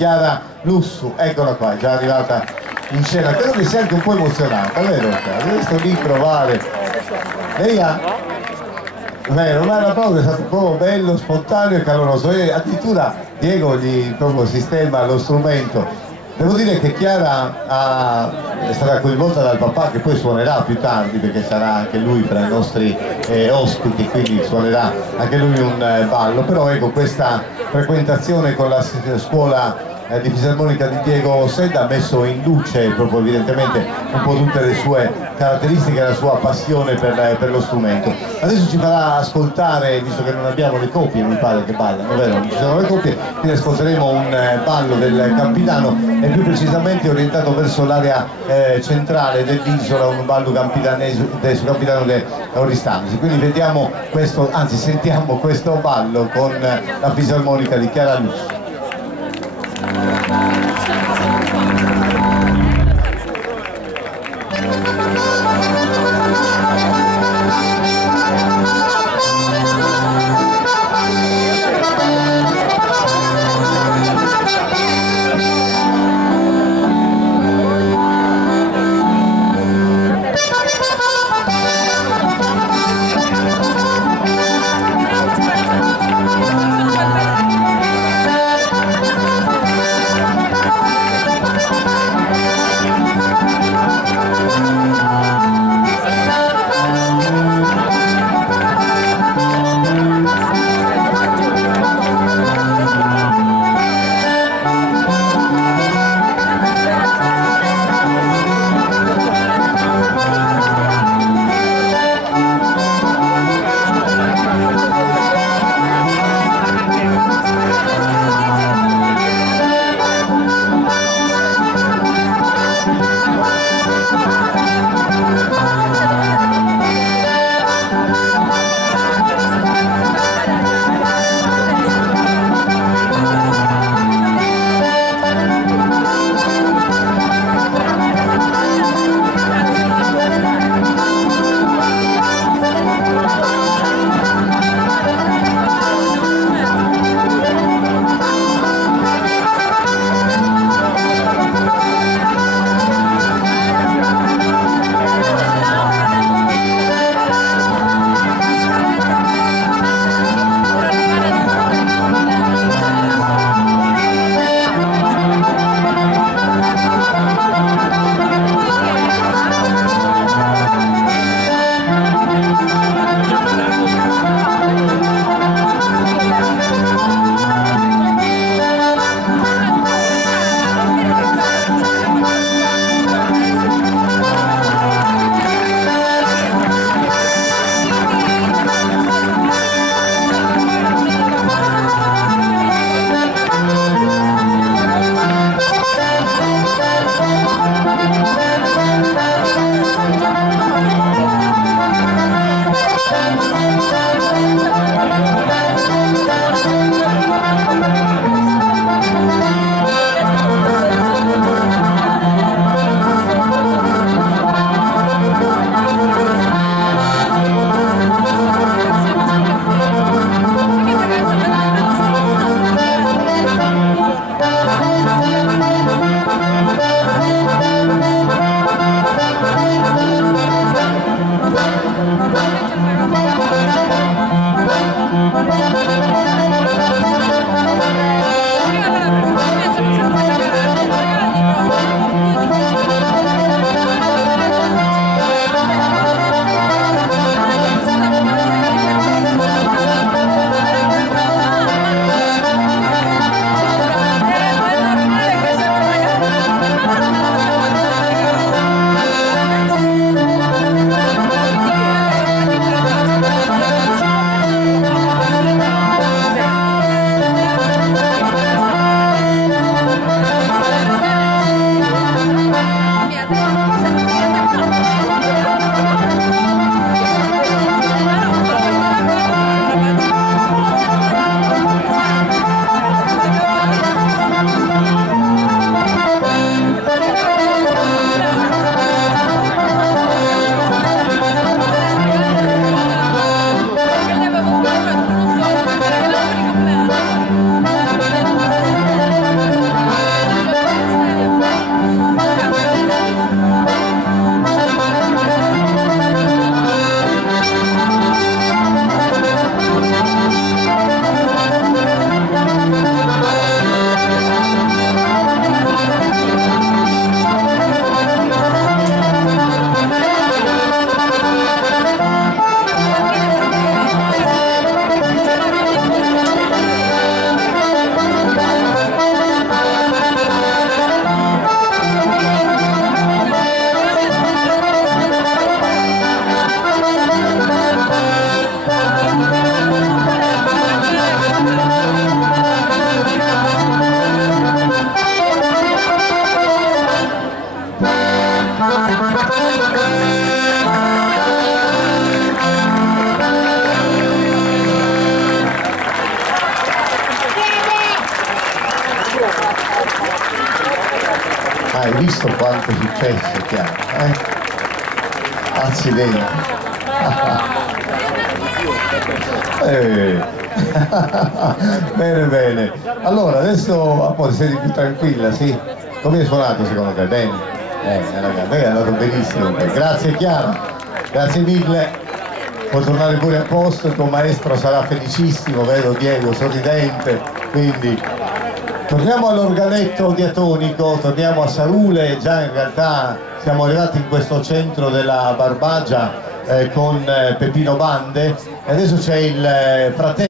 Chiara Lussu, eccola qua, è già arrivata in scena. Credo che sia anche un po' emozionata, vero? Questo micro vale. Lei ha... Vero, ma l'applauso è stato proprio bello, spontaneo e caloroso, e addirittura Diego gli proprio sistema lo strumento. Devo dire che Chiara è stata coinvolta dal papà, che poi suonerà più tardi perché sarà anche lui tra i nostri ospiti, quindi suonerà anche lui un ballo, però ecco, questa frequentazione con la scuola di fisarmonica di Diego Sedda ha messo in luce proprio evidentemente un po' tutte le sue caratteristiche e la sua passione per lo strumento. Adesso ci farà ascoltare, visto che non abbiamo le coppie, mi pare che ballano, vero? Non ci sono le coppie, quindi ascolteremo un ballo del Campidano e più precisamente orientato verso l'area centrale dell'isola, un ballo campidanese su Campidano de Oristanzi. Quindi vediamo questo, anzi sentiamo questo ballo con la fisarmonica di Chiara Lussu. Hai visto quanto è successo, Chiara? Accidenti. Bene, bene. Allora, adesso un po' sei più tranquilla, sì? Come hai suonato secondo te? Bene? Ragazzi, è andato benissimo. Grazie Chiara, grazie mille. Può tornare pure a posto, il tuo maestro sarà felicissimo, vedo Diego sorridente, quindi torniamo all'organetto diatonico, torniamo a Sarule. Già in realtà siamo arrivati in questo centro della Barbagia con Peppino Bande e adesso c'è il fratello